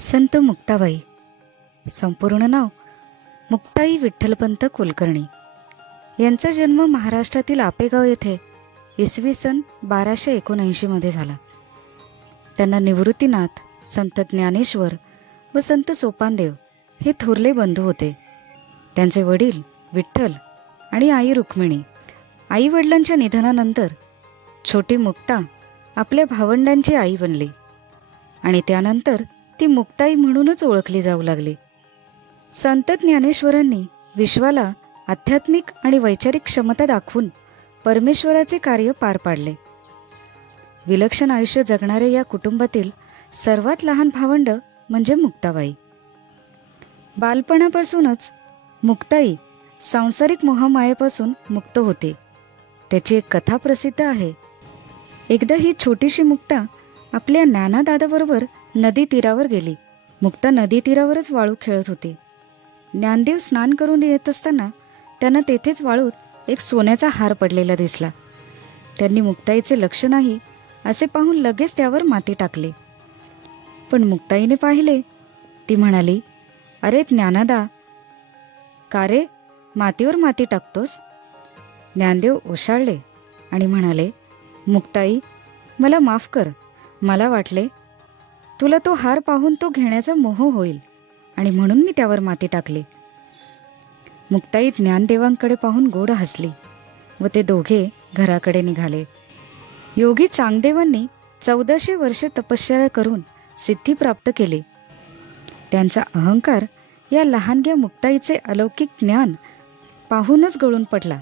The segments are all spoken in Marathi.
संत मुक्ताबाई. संपूर्ण नाव मुक्ताई विठ्ठलपंत कुलकर्णी. यांचा जन्म महाराष्ट्रातील आपेगाव येथे इसवी सन 1279 मध्ये झाला. त्यांना निवृत्तीनाथ, संत ज्ञानेश्वर व संत सोपानदेव हे थोरले बंधू होते. त्यांचे वडील विठ्ठल आणि आई रुक्मिणी. आई वडिलांच्या निधनानंतर छोटी मुक्ता आपल्या भावंडांची आई बनली आणि त्यानंतर ती मुक्ताई म्हणूनच ओळखली जाऊ लागली. संत ज्ञानेश्वरांनी विश्वाला आध्यात्मिक आणि वैचारिक क्षमता दाखवून परमेश्वराचे कार्य पार पाडले. विलक्षण आयुष्य जगणाऱ्या या कुटुंबातील सर्वात लहान भावंड म्हणजे मुक्ताबाई. बालपणापासूनच मुक्ताई सांसारिक मोहमायेपासून मुक्त होते. त्याची एक कथा प्रसिद्ध आहे. एकदा ही छोटीशी मुक्ता आपल्या ज्ञानादादाबरोबर नदी तीरावर गेली. मुक्ता नदी तीरावरच वाळू खेळत होती. ज्ञानदेव स्नान करून येत असताना त्यांना तेथेच वाळूत एक सोन्याचा हार पडलेला दिसला. त्यांनी मुक्ताईचे लक्ष नाही असे पाहून लगेच त्यावर माती टाकली. पण मुक्ताईने पाहिले. ती म्हणाली, "अरे ज्ञानादा, का रे मातीवर माती टाकतोस?" ज्ञानदेव ओशाळले आणि म्हणाले, "मुक्ताई, मला माफ कर. मला वाटले तुला तो हार पाहून तो घेण्याचा मोह होईल आणि म्हणून मी त्यावर माती टाकली." मुक्ताई ज्ञानदेवांकडे पाहून गोड हसली व ते दोघे घराकडे निघाले. योगी चांगदेवांनी 1400 वर्षे तपश्चर्या करून सिद्धी प्राप्त केली. त्यांचा अहंकार या लहानग्या मुक्ताईचे अलौकिक ज्ञान पाहूनच गळून पडला.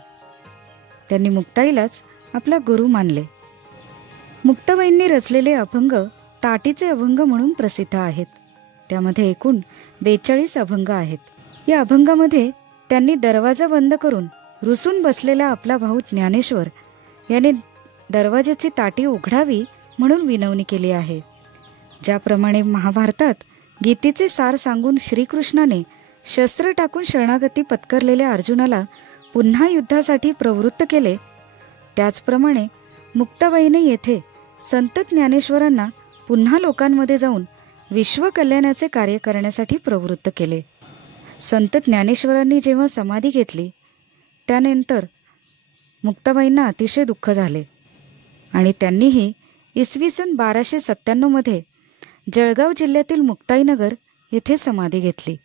त्यांनी मुक्ताईलाच आपला गुरु मानले. मुक्ताबाईंनी रचलेले अभंग ताटीचे अभंग म्हणून प्रसिद्ध आहेत. त्यामध्ये एकूण 42 अभंग आहेत. या अभंगामध्ये त्यांनी दरवाजा बंद करून रुसून बसलेला आपला भाऊ ज्ञानेश्वर याने दरवाजाची ताटी उघडावी म्हणून विनवणी केली आहे. ज्याप्रमाणे महाभारतात गीतेचे सार सांगून श्रीकृष्णाने शस्त्र टाकून शरणागती पत्करलेल्या अर्जुनाला पुन्हा युद्धासाठी प्रवृत्त केले, त्याचप्रमाणे मुक्ताबाईने येथे संत ज्ञानेश्वरांना पुन्हा लोकांमध्ये जाऊन विश्वकल्याणाचे कार्य करण्यासाठी प्रवृत्त केले. संत ज्ञानेश्वरांनी जेव्हा समाधी घेतली त्यानंतर मुक्ताबाईंना अतिशय दुःख झाले आणि त्यांनीही इसवी सन 1297 मध्ये जळगाव जिल्ह्यातील मुक्ताईनगर येथे समाधी घेतली.